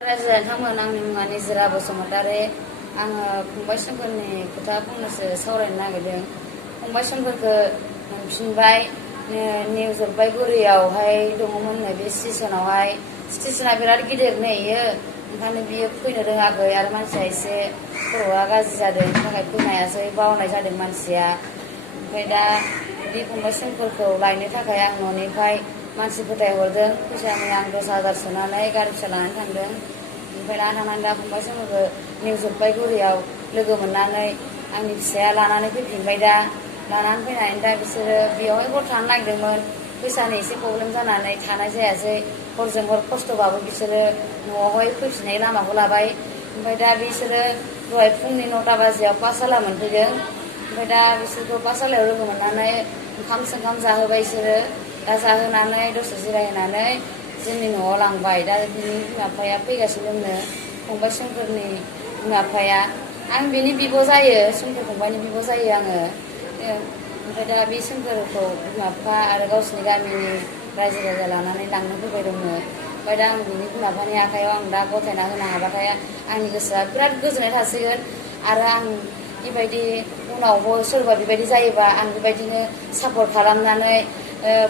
रायजोआनोमोन आंनि मुङा निजोरा बसुमतारी आङो फंबाय सोमखोरनि खोथा बुंनोसो सावरायनो नागिरदों। फंबाय सोमखोरखौ मोनफिनबाय निउ जलपाइगुरियावहाय दङमोन बे स्टेशना बिराद गिदिर इयो ओंखायनो बियो फैनो रोङाखै आरो मानसिया एसे खर'आ गाज्रि जादों बेनि थाखाय फैनो हायासै बावनाय जादों मानसिया। ओमफ्राय दा बे फंबाय सोमखोरखौ लायनो थाखाय आं न'निफ्राय मानसि फोथायहरदों फैसानि आं 10,000 सोनानै गारि फिसा लानानै थांदों। ओमफ्राय लाना थांनानै दा फंबाय सोमखोरखौ निउ जलपाइगुरियाव लोगो मोननानै आंनि फिसाया लानानै फैफिनबाय। दा लानानै फैनानै दा बिसोरो बेयावहाय हर थानो नागिरदोंमोन फैसानि एसे प्रब्लेम जानानै थानाय जायासै। हरजों हर खस्थ'बाबो बिसोरो न'आवहाय फैफिननाय लामाखौ लाबाय। ओमफ्राय दा बिसोरो दहाय फुंनि 9टा बाजियाव पाठशाला मोनफैदों। ओमफ्राय दा बिसोरखौ पाठशालायाव लोगो मोननानै ओंखाम जाहोबाय बिसोरो। दा जाहोनानै दसे जिरायहोनानै जोंनि न'आव लांबाय। दा बिनि बिमा बिफाया फैगासिनो दंनो फंबाय सोमखोरनि बिमा बिफाया। आं बिनि बिब' जायो, सोमखोर फंबायनि बिब' जायो आङो। ओमफ्राय दा बे सोमखोरखौ बिमा बिफा आरो गावसिनि गामिनि रायजो राजा लानानै लांनो फैबाय दंनो। ओमफ्राय दा आं बिनि बिमा बिफानि आखायाव आं दा गथायना होनो हाबाथाय आंनि गोसोआ बिराद गोजोननाय थासिगोन। आरो आं बेबायदि उनावबो सोरबा बेबायदि जायोबा आं बेबायदिनो सापर्ट खालामनानै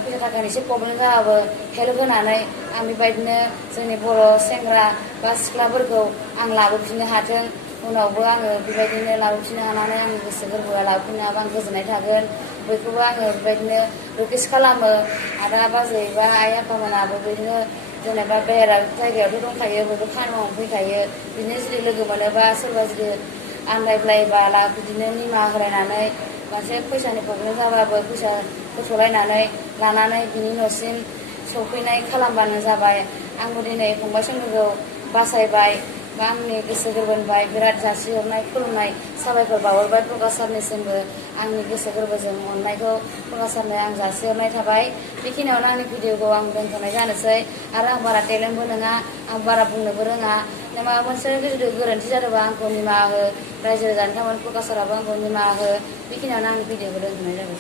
फैसा थाखानि एसे प्रब्लेम जाबाबो हेल्प होनानै आं बेबायदिनो जोंनि बर' सेंग्रा बा सिख्लाफोरखौ आं लाबोफिननो हाथों। उनावबो आङो बेबायदिनो लाबोफिननो हानानै आंनि गोसो गोरबोआ लाबोफिननो हाबा आं गोजोननाय थागोन। बयखौबो आङो बेबायदिनो रिकुवेस्ट खालामो। आदा बाजै बा आइ आफामोनाबो बिदिनो जेनेबा बेहेरा जायगायावथ' दंखायो बयबो खामानि मावनो फैखायो। बिदिनो जुदि लोगो मोनोबा सोरबा जुदि आन्दायब्लायोबा बिदिनो निमाहा होलायनानै मोनसे फैसानि प्रब्लेम जाबाबो फैसा होथ'लायनानै लानानै बिनि न'सिम सफैनाय खालामबानो जाबाय। आंबो दिनै फंबाय सोमखोरखौ बासायबाय बा आंनि गोसो गोरबोनिफ्राय बिराद जासिहरनाय खुलुमनाय साबायखर बावहरबाय प्रकाश सारनिसिमबो आंनि गोसो गोरबोजों अननायखौ प्रकाश सारनो आं जासिहरनाय थाबाय। बेखिनियावनो आंनि भिडिअखौ आं दोनथ'नाय जानोसै। आरो आं बारा टेलेन्टबो नङा, आं बारा बुंनोबो रोङा। माबा मोनसे जुदि गोरोन्थि जादोंबा आंखौ निमाहा हो। रायजो राजानि थाखाय प्रकाश साराबो आंखौ निमाहा हो। बेखिनियावनो आंनि भिडिअखौ दोनथ'नाय जाबाय।